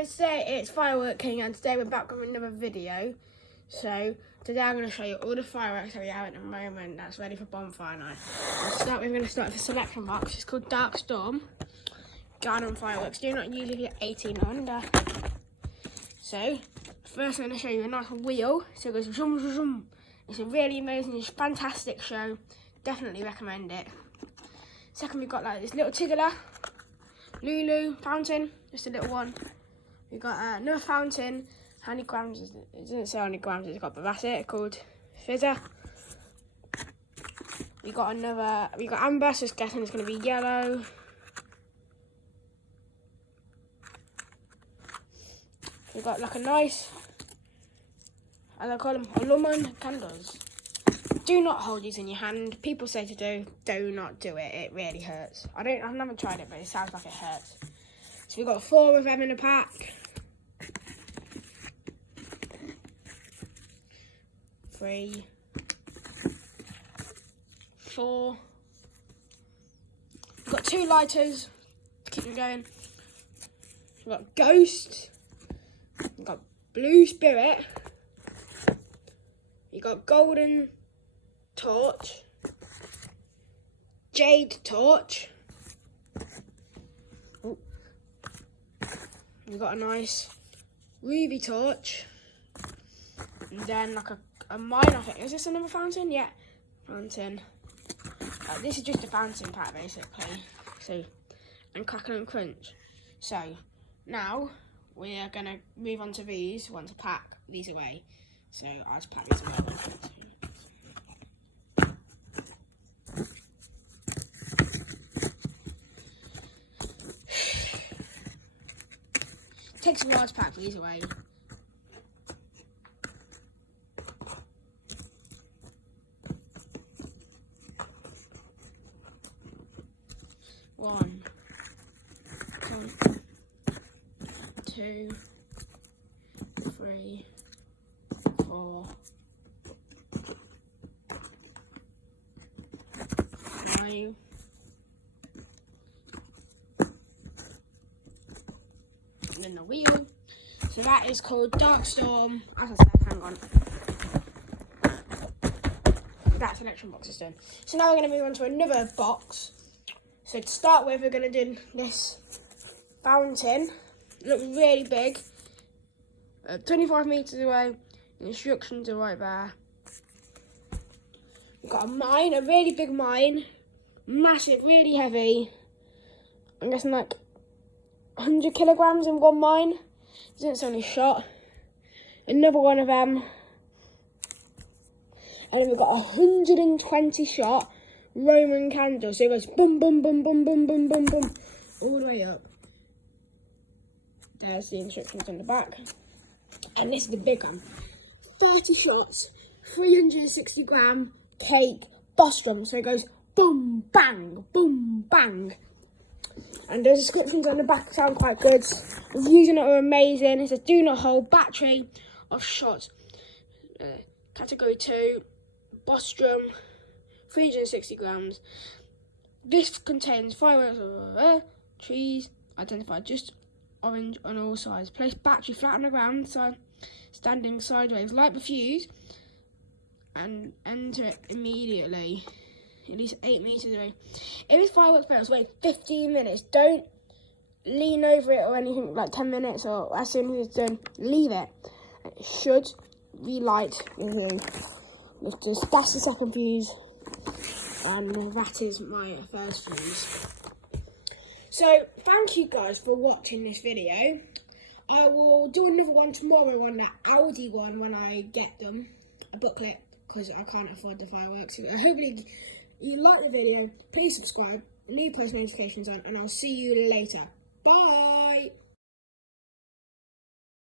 guys, today it's Firework King and today we're back with another video. So today I'm going to show you all the fireworks that we have at the moment that's ready for bonfire night. We're going to start with a selection box. It's called Dark Storm Garden Fireworks. Do not use if you're 18 or under. So first I'm going to show you a nice wheel. So it goes zoom zoom zoom. It's a really amazing, it's a fantastic show. Definitely recommend it. Second, we've got like this little tiggler Lulu fountain, just a little one. We've got another fountain, how many grams is it? It doesn't say how many grams it's got, but that's it, called Fizzer. We got amber, so I'm guessing it's going to be yellow. We've got like a nice, as I call them, lemon candles. Do not hold these in your hand. People say do not do it. It really hurts. I've never tried it, but it sounds like it hurts. So we've got 4 of them in a pack. 3, 4. We've got 2 lighters to keep them going. We've got Ghost. We've got Blue Spirit. We've got Golden Torch, Jade Torch. Ooh. We've got a nice Ruby Torch, and then like a mine, I think. Is this another fountain? Yeah, fountain. This is just a fountain pack basically. So, and Crackle and Crunch. So now we are gonna move on to these. Want to pack these away? So I'll just pack these away. Takes a while to pack these away. One, 2, 3, 4, 5. And then the wheel. So that is called Dark Storm. As I said, hang on. That selection box is done. So now we're going to move on to another box. So to start with, we're going to do this fountain. It looks really big. 25 metres away. The instructions are right there. We've got a mine, a really big mine. Massive, really heavy. I'm guessing like 100 kilograms in one mine. Doesn't say any shot. Another one of them. And then we've got 120 shot Roman candle. So it goes boom, boom, boom, boom, boom, boom, boom, boom, all the way up. There's the instructions on the back. And this is the big one. 30 shots, 360 gram cake boss drum. So it goes boom, bang, boom, bang. And the descriptions on the back sound quite good. Reviews on it are amazing. It says do not hold battery of shot. Category 2, boss drum, 360 grams. This contains fireworks, trees, identified just orange on all sides. Place battery flat on the ground, standing sideways. Light the fuse and enter it immediately. At least 8 metres away. If this fireworks fails, wait 15 minutes. Don't lean over it or anything, like 10 minutes or as soon as it's done, leave it. It should relight. That's the second fuse. And that is my first fuse. So, thank you guys for watching this video. I will do another one tomorrow on that Audi one when I get them. A booklet, because I can't afford the fireworks. Hopefully you like the video, please subscribe, leave post notifications on, and I'll see you later. Bye!